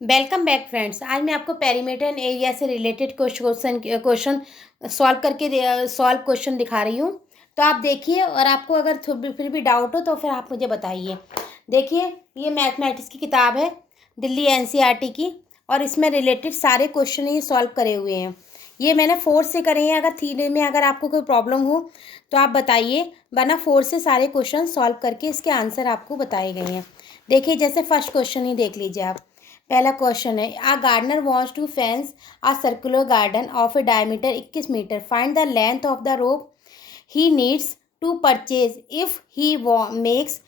Welcome back friends. आज मैं आपको पेरीमीटर एंड एरिया से रिलेटेड क्वेश्चन सॉल्व क्वेश्चन दिखा रही हूँ। तो आप देखिए और आपको अगर फिर भी डाउट हो तो फिर आप मुझे बताइए। देखिए, ये मैथमेटिक्स की किताब है, दिल्ली एनसीईआरटी की, और इसमें रिलेटेड सारे क्वेश्चन ये सॉल्व करे हुए हैं। ये मैंने फोर्थ से करे हैं। अगर थ्री में अगर आपको कोई प्रॉब्लम हो तो आप बताइए, वरना फोर्थ से सारे क्वेश्चन सॉल्व करके इसके आंसर आपको बताए गए हैं। देखिए, जैसे फर्स्ट क्वेश्चन ही देख लीजिए आप। पहला क्वेश्चन है, a gardener wants to fence a circular garden of a diameter 21 metre. Find the length of the rope he needs to purchase if he makes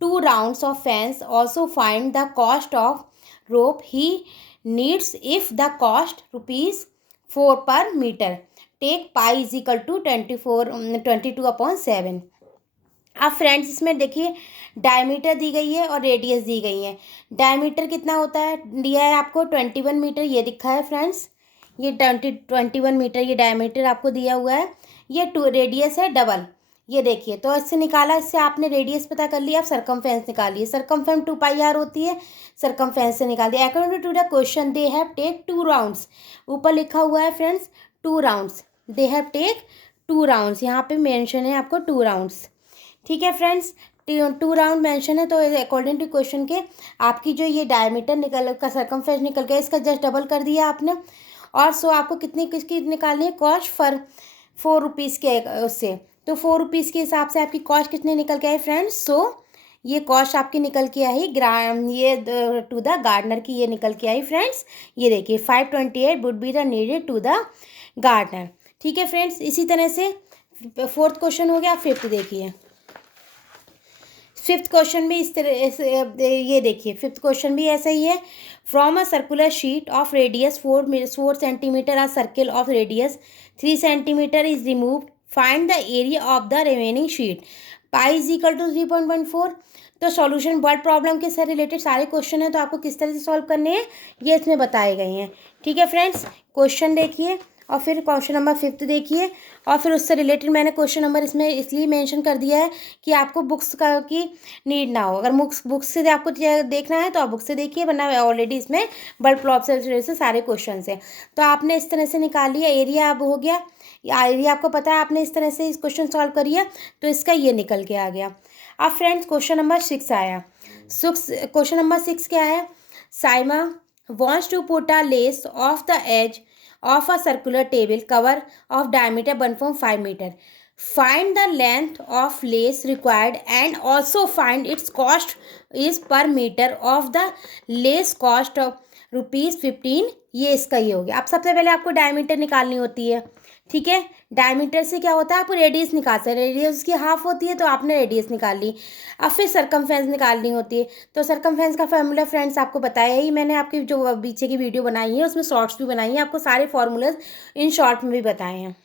2 rounds of fence. Also find the cost of rope he needs if the cost rupees 4 per meter. Take pi is equal to 22/7. अब friends, इसमें देखिए, diameter दी गई है और radius दी गई है। Diameter कितना होता है, दिया है आपको 21 मीटर, ये दिखा है फ्रेंड्स। ये 21 मीटर ये डायमीटर आपको दिया हुआ है। ये रेडियस है डबल, ये देखिए। तो इससे निकाला, इससे आपने रेडियस पता कर लिया। आप सरकमफेरेंस निकालिए। सरकमफेरेंस 2 पाई आर होती है, सरकमफेरेंस से निकाल दिया। According to the question they have take 2 rounds, ऊपर लिखा हुआ है friends 2 rounds. They have take 2 rounds, यहाँ पे मेंशन है आपको 2 राउंड्स। ठीक है फ्रेंड्स, 2 राउंड मेंशन है। तो अकॉर्डिंग टू क्वेश्चन के आपकी जो ये डायमीटर निकल का सरकमफेरेंस निकल गया, इसका जस्ट डबल कर दिया आपने। और सो आपको कितनी किसकी निकालनी है, कॉस्ट फॉर 4 रुपीज़ के उससे। तो 4 रुपीज़ के हिसाब से आपकी कॉस्ट कितनी निकल के आई फ्रेंड्स। सो ये कॉस्ट आपकी निकल के आई ये टू द गार्डनर की ये निकल के आई फ्रेंड्स। ये देखिए 528 would be the needed to the gardener. ठीक है फ्रेंड्स, इसी तरह से फोर्थ क्वेश्चन हो गया। फिफ्थ देखिए, फिफ्थ क्वेश्चन भी इस तरह ये देखिए, फिफ्थ क्वेश्चन भी ऐसा ही है। From a circular sheet of radius 4 centimetre, a circle of radius 3 centimetre is removed. Find the area of the remaining sheet. Pi is equal to 3.14। तो सॉल्यूशन वर्ड प्रॉब्लम के से रिलेटेड सारे question हैं, तो आपको किस तरह से सॉल्व करने हैं ये इसमें बताए गए हैं। ठीक है फ्रेंड्स, क्वेश्चन देखिए और फिर क्वेश्चन नंबर फिफ्थ देखिए, और फिर उससे रिलेटेड मैंने क्वेश्चन नंबर इसमें इसलिए मेंशन कर दिया है कि आपको बुक्स का की नीड ना हो। अगर बुक्स से आपको देखना है तो आप बुक से देखिए, वरना ऑलरेडी इसमें बल्ब प्लॉप से सारे क्वेश्चन हैं। तो आपने इस तरह से निकाल लिया, एरिया अब हो गया, एरिया आपको पता है, आपने इस तरह से इस क्वेश्चन सॉल्व करिए तो इसका ये निकल के आ गया। अब फ्रेंड्स, क्वेश्चन नंबर 6 आया। क्वेश्चन नंबर 6 क्या है, Saima wants to put a lace off the edge of a circular table cover of diameter 1.5 meter. Find the length of lace required and also find its cost is per meter of the lace cost of ₹15। ये इसका ये हो गया। अब सबसे पहले आपको diameter निकालनी होती है। ठीक है, डायमीटर से क्या होता है, आपको रेडियस निकाल सकते हैं। रेडियस उसकी हाफ होती है, तो आपने रेडियस निकाल ली। अब फिर सरकमफेरेंस निकालनी होती है। तो सरकमफेरेंस का फार्मूला फ्रेंड्स आपको बताया ही मैंने, आपकी जो पीछे की वीडियो बनाई है उसमें शॉर्ट्स भी बनाई है, आपको सारे फार्मूलाज इन शॉर्ट में भी बताए हैं।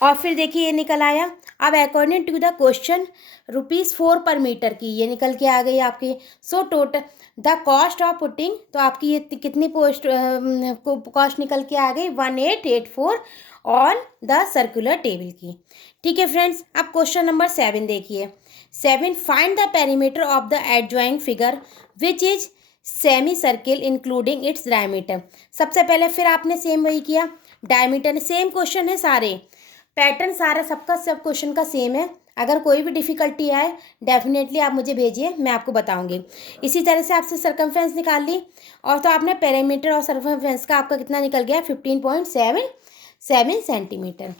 और फिर देखिए ये निकल आया। अब अकॉर्डिंग टू द क्वेश्चन ₹4 पर मीटर की ये निकल के आ गई आपकी। So total the cost of putting, तो आपकी ये कितनी पोस्ट कॉस्ट निकल के आ गई 1884 ऑन द सर्कुलर टेबल की। ठीक है फ्रेंड्स, अब क्वेश्चन नंबर 7 देखिए। 7, find the perimeter of the adjoining figure which is semi circle including its diameter. सबसे पहले फिर आपने सेम वही किया, डायमीटर सेम क्वेश्चन है, सारे पैटर्न सारा सबका सब क्वेश्चन का सेम है। अगर कोई भी डिफ़िकल्टी आए डेफिनेटली आप मुझे भेजिए, मैं आपको बताऊंगी। इसी तरह से आपसे सरकमफेरेंस निकाल ली, और तो आपने पेरीमीटर और सरकमफेरेंस का आपका कितना निकल गया 15.77 सेंटीमीटर।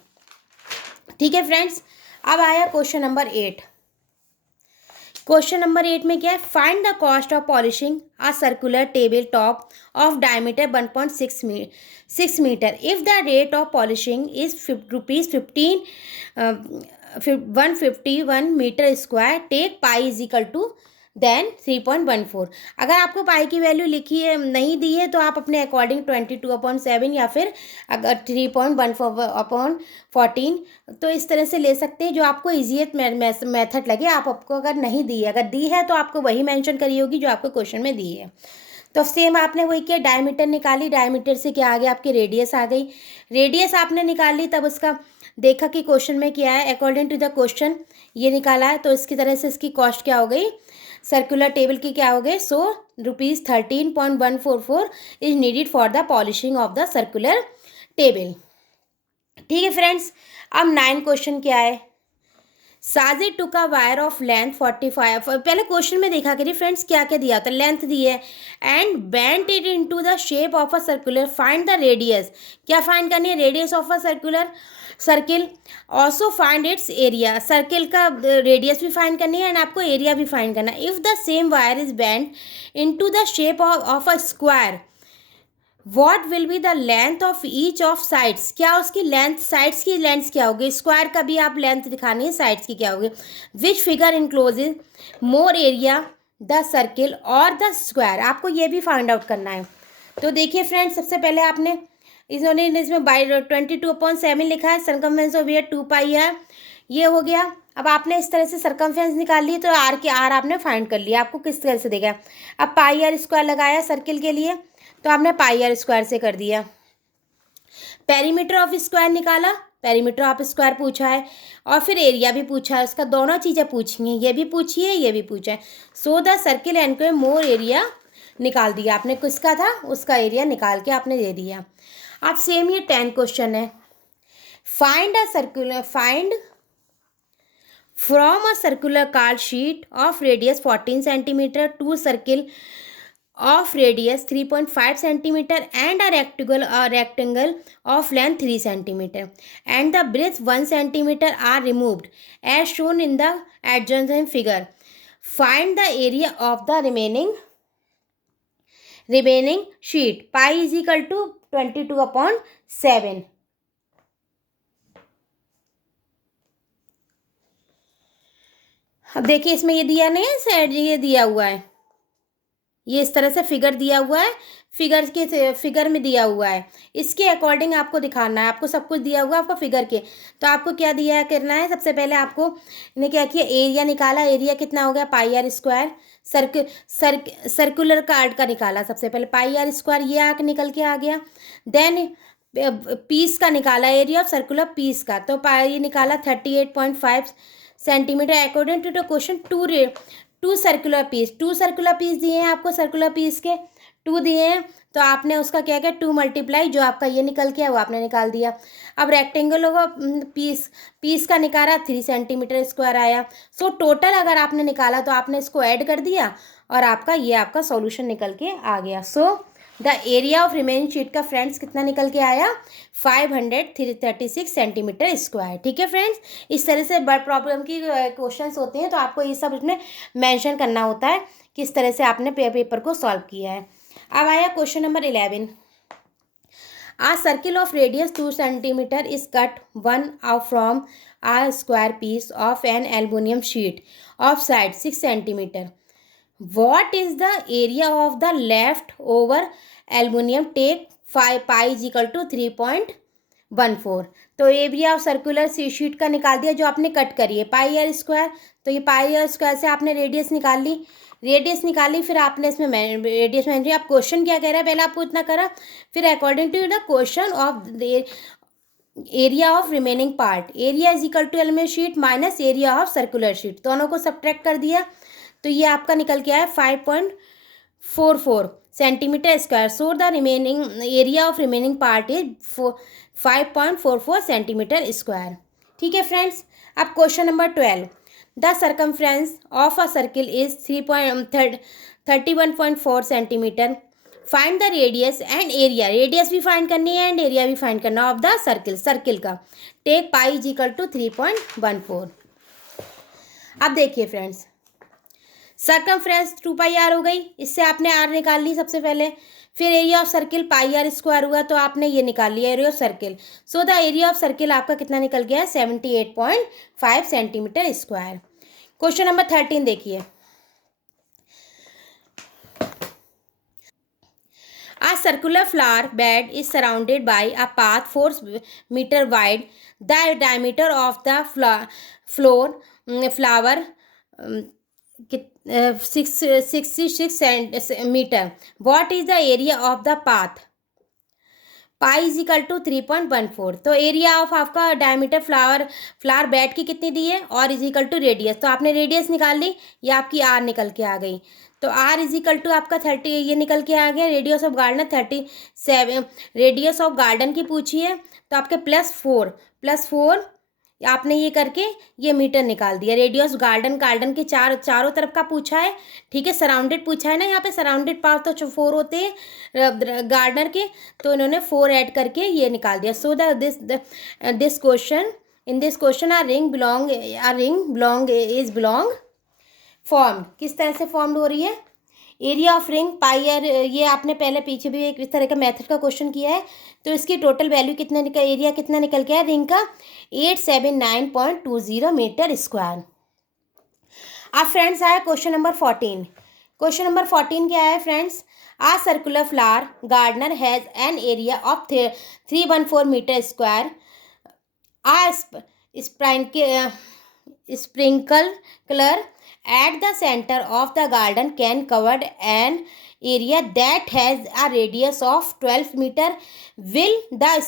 ठीक है फ्रेंड्स, अब आया क्वेश्चन नंबर 8। क्वेश्चन नंबर 8 में क्या है, find the cost of polishing a circular table top of diameter 1.6 metre if the rate of polishing is ₹15 151 metre square. Take pi is equal to then 3.14। अगर आपको पाई की value लिखी है नहीं दी है तो आप अपने अकॉर्डिंग 22/7 या फिर अगर 3.14 तो इस तरह से ले सकते हैं, जो आपको ईजीएस्ट मेथड लगे। आपको अगर नहीं दी है, अगर दी है तो आपको वही मेंशन करी होगी जो आपको क्वेश्चन में दी है। तो सेम आपने वही किया, डायमीटर निकाली, डायमीटर से क्या आ गया आपकी रेडियस आ गई। रेडियस आपने निकाली, तब उसका देखा कि क्वेश्चन में क्या है, अकॉर्डिंग टू द क्वेश्चन ये निकाला है, तो इसकी तरह से इसकी कॉस्ट क्या हो गई सर्कुलर टेबल की क्या हो गए, सो ₹13.144 is needed for the polishing of the circular table. ठीक है फ्रेंड्स, अब 9 क्वेश्चन क्या है। साजिद टुक अ वायर ऑफ लेंथ 45, पहले क्वेश्चन में देखा करिए फ्रेंड्स क्या क्या दिया था, लेंथ दी है, and bent it into the shape of a circular, find the radius, क्या फाइंड करनी है, radius of a circular circle, also find its area, circle का रेडियस भी फाइंड करनी है एंड आपको एरिया भी फाइंड करना है। If the same wire is bent into the shape of a square, what will be the length of each of sides, क्या उसकी लेंथ, साइड्स की लेंथ क्या होगी, स्क्वायर का भी आप लेंथ दिखानी है, साइड्स की क्या होगी। Which figure encloses more area, the circle और द स्क्वायर, आपको ये भी फाइंड आउट करना है। तो देखिए फ्रेंड्स, सबसे पहले आपने इन्होंने इसमें बाई 22/7 लिखा है, सर्कमफेरेंस ऑफ एरिया 2πr, ये हो गया। अब आपने इस तरह से सर्कमफेरेंस निकाल ली, तो आर के आर आपने फाइंड कर लिया, आपको किस तरह से देगा। अब πr स्क्वायर लगाया सर्किल के लिए, तो आपने πr स्क्वायर से कर दिया। पेरीमीटर ऑफ स्क्वायर निकाला, पेरीमीटर ऑफ स्क्वायर पूछा है, और फिर एरिया भी पूछा है, उसका दोनों चीज़ें पूछी हैं, ये भी पूछी है, ये भी पूछा है। So the circle enclose more area निकाल दिया आपने, किसका था, उसका एरिया निकाल के आपने दे दिया। अब सेम ये 10 क्वेश्चन है। Find a circular, find from a circular card sheet of radius 14 centimeter two circle of radius 3.5 centimeter and a rectangle of length 3 centimeter and the breadth 1 centimeter are removed as shown in the adjacent figure. Find the area of the remaining sheet. Pi is equal to 22/7. अब देखिए इसमें ये दिया नहीं है, ये दिया हुआ है, ये इस तरह से फिगर दिया हुआ है, फिगर में दिया हुआ है, इसके अकॉर्डिंग आपको दिखाना है, आपको सब कुछ दिया हुआ है आपको फिगर के। तो आपको क्या दिया करना है, सबसे पहले आपको ने क्या किया, एरिया निकाला, एरिया कितना हो गया πr स्क्वायर, सर्कुलर कार्ड का निकाला, सबसे पहले πr स्क्वायर ये आके निकल के आ गया। देन पीस का निकाला, एरिया ऑफ सर्कुलर पीस का, तो ये निकाला 38.5 centimetre according to the question. Two circular piece दिए हैं आपको, सर्कुलर पीस के 2 दिए हैं, तो आपने उसका क्या किया 2 मल्टीप्लाई, जो आपका ये निकल के है वो आपने निकाल दिया। अब रेक्टेंगल होगा, पीस का निकाला 3 सेंटीमीटर स्क्वायर आया। सो टोटल अगर आपने निकाला तो आपने इसको ऐड कर दिया और आपका ये आपका सॉल्यूशन निकल के आ गया। So the area of remaining sheet का फ्रेंड्स कितना निकल के आया, 536 सेंटीमीटर स्क्वायर। ठीक है फ्रेंड्स, इस तरह से बर्ड प्रॉब्लम की क्वेश्चंस होते हैं, तो आपको ये सब इसमें मेंशन करना होता है किस तरह से आपने पेपर को सॉल्व किया है। अब आया question number 11। A circle of radius 2 centimeter is cut one out from a square piece of an aluminum sheet of side 6 centimeter. What is the area of the leftover aluminum? Take 5 pi is equal to 3.14। तो area of circular sheet का निकाल दिया जो आपने cut करी है, πr square, तो ये πr स्क्वायर से आपने रेडियस निकाली, फिर आपने इसमें रेडियस में, आप क्वेश्चन क्या कह रहा है पहले आपको इतना करा, फिर according to the question of the area of remaining part, area is equal to element sheet minus area of circular sheet, दोनों को सब्ट्रैक्ट कर दिया, तो ये आपका निकल के आया 5.44 centimetre square. So the remaining area of remaining part is 5.44 centimetre square. ठीक है फ्रेंड्स, अब question number 12। The circumference of a circle is 31.4 centimetre. Find the radius and area, radius भी फाइंड करनी है एंड एरिया भी find करना of the circle का। Take pi is equal to 3.14। अब देखिए फ्रेंड्स, सर्कमफ्रेंस 2πr हो गई, इससे आपने r निकाल ली सबसे पहले, फिर area of circle πr square हुआ, तो आपने ये निकाल लिया area of circle. So the area of circle आपका कितना निकल गया, 78.5 सेंटीमीटर स्क्वायर। क्वेश्चन नंबर 13 देखिए। A circular flower bed is surrounded by a path 4 meter wide. The diameter of the flower 66 meter. What is the area of the path? Pi is equal to 3.14। तो area of आपका diameter flower bed की कितनी दी है, और is equal to radius. तो आपने radius निकाल ली, ये आपकी आर निकल के आ गई। तो आर इज इक्वल टू आपका 30, ये निकल के आ गया। Radius of garden 37, radius of garden की पूछी है, तो आपके +4 आपने ये करके ये मीटर निकाल दिया। रेडियस गार्डन के चारों तरफ का पूछा है, ठीक है, सराउंडेड पूछा है ना, यहाँ पे सराउंडेड पार्ट तो 4 होते हैं गार्डन के, तो इन्होंने 4 ऐड करके ये निकाल दिया। So this question, in this question are ring belong formed, किस तरह से फॉर्म्ड हो रही है। Area of ring pi R, ये आपने पहले पीछे भी एक इस तरह का मेथड का क्वेश्चन किया है। तो इसकी टोटल वैल्यू कितना निकल, एरिया कितना निकल के है रिंग का, 879.20 मीटर स्क्वायर। अब फ्रेंड्स आया क्वेश्चन नंबर 14। क्वेश्चन नंबर 14 क्या है friends, a circular flower gardener has an area of 314 metre square. A sprinkler at the center of the garden can cover an area that has a radius of 12 meter. Will the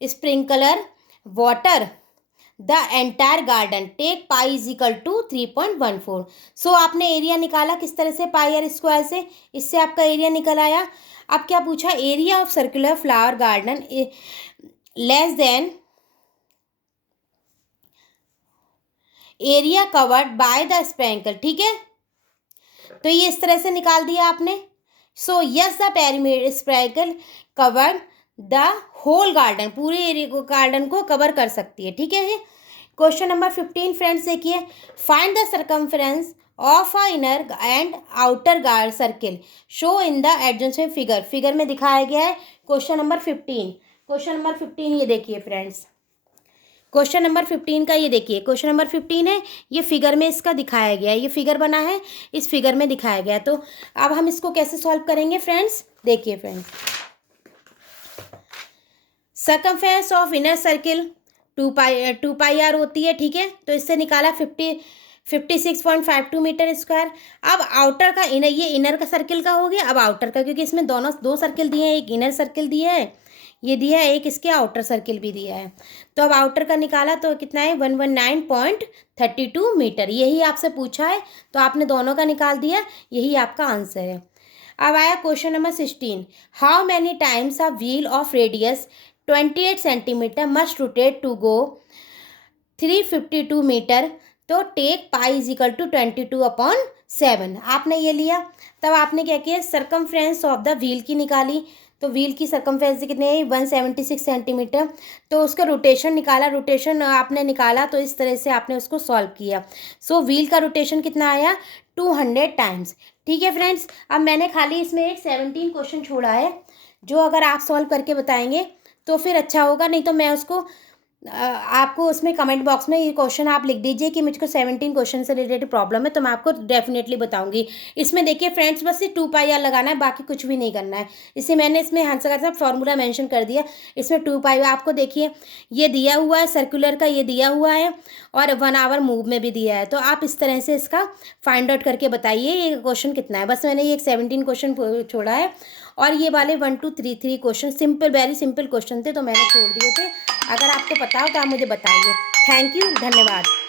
sprinkler water the entire garden? Take pi is equal to 3.14। सो आपने area निकाला किस तरह से, पाई are square से, इससे आपका area निकल आया। अब क्या पूछा, area of circular flower garden less than area covered by the sprinkle, ठीक है। तो ये इस तरह से निकाल दिया आपने। So yes the perimeter sprinkle cover the whole garden, पूरे एरिया को, गार्डन को कवर कर सकती है, ठीक है। क्वेश्चन नंबर 15 फ्रेंड्स देखिए, find the circumference of a inner and outer guard circle, show in the adjacent figure. Figure में दिखाया गया है क्वेश्चन नंबर 15। क्वेश्चन नंबर 15 ये देखिए फ्रेंड्स, क्वेश्चन नंबर 15 का ये देखिए, क्वेश्चन नंबर 15 है, ये फिगर में इसका दिखाया गया है, ये फिगर बना है, इस फिगर में दिखाया गया है। तो अब हम इसको कैसे सॉल्व करेंगे फ्रेंड्स, देखिए friends, circumference of inner circle 2 pi R होती है, ठीक है। तो इससे निकाला 56.52 मीटर स्क्वायर। अब आउटर का, इनर, ये इनर का सर्किल का हो गया। अब आउटर का, क्योंकि इसमें दो सर्किल दिए हैं, एक इनर सर्किल दिया है, ये दिया है, एक इसके आउटर सर्किल भी दिया है। तो अब आउटर का निकाला तो कितना है, 119.32 मीटर, यही आपसे पूछा है, तो आपने दोनों का निकाल दिया, यही आपका आंसर है। अब आया question number 16, how many times a wheel of radius 28 centimetre must rotate to go 352 metre. तो take pi is equal to 22/7। आपने ये लिया, तब आपने क्या किया, सर्कमफ्रेंस ऑफ द व्हील की निकाली। तो व्हील की सर्कमफ्रेंस कितनी है, 176 सेंटीमीटर। तो उसका रोटेशन निकाला, रोटेशन आपने निकाला, तो इस तरह से आपने उसको सॉल्व किया। सो व्हील का रोटेशन कितना आया, 200 टाइम्स, ठीक है फ्रेंड्स। अब मैंने खाली इसमें एक 17 क्वेश्चन छोड़ा है, जो अगर आप सॉल्व करके बताएंगे तो फिर अच्छा होगा, नहीं तो मैं उसको आपको उसमें कमेंट बॉक्स में ये क्वेश्चन आप लिख दीजिए कि मुझको 17 क्वेश्चन से रिलेटेड प्रॉब्लम है, तो मैं आपको डेफिनेटली बताऊंगी। इसमें देखिए फ्रेंड्स, बस ये 2 पाई आर लगाना है, बाकी कुछ भी नहीं करना है। इसे मैंने इसमें आंसर का फॉर्मूला मेंशन कर दिया। इसमें 2 पाई आर आपको देखिए ये दिया हुआ है, सर्कुलर का ये दिया हुआ है, और 1 आवर मूव में भी दिया है। तो आप इस तरह से इसका फाइंड आउट करके बताइए ये क्वेश्चन कितना है। बस मैंने ये 17 क्वेश्चन छोड़ा है, और ये वाले 1 2 3 question simple, very simple question थे, तो मैंने छोड़ दिए थे। अगर आपको पता हो तो आप मुझे बताइए। थैंक यू, धन्यवाद।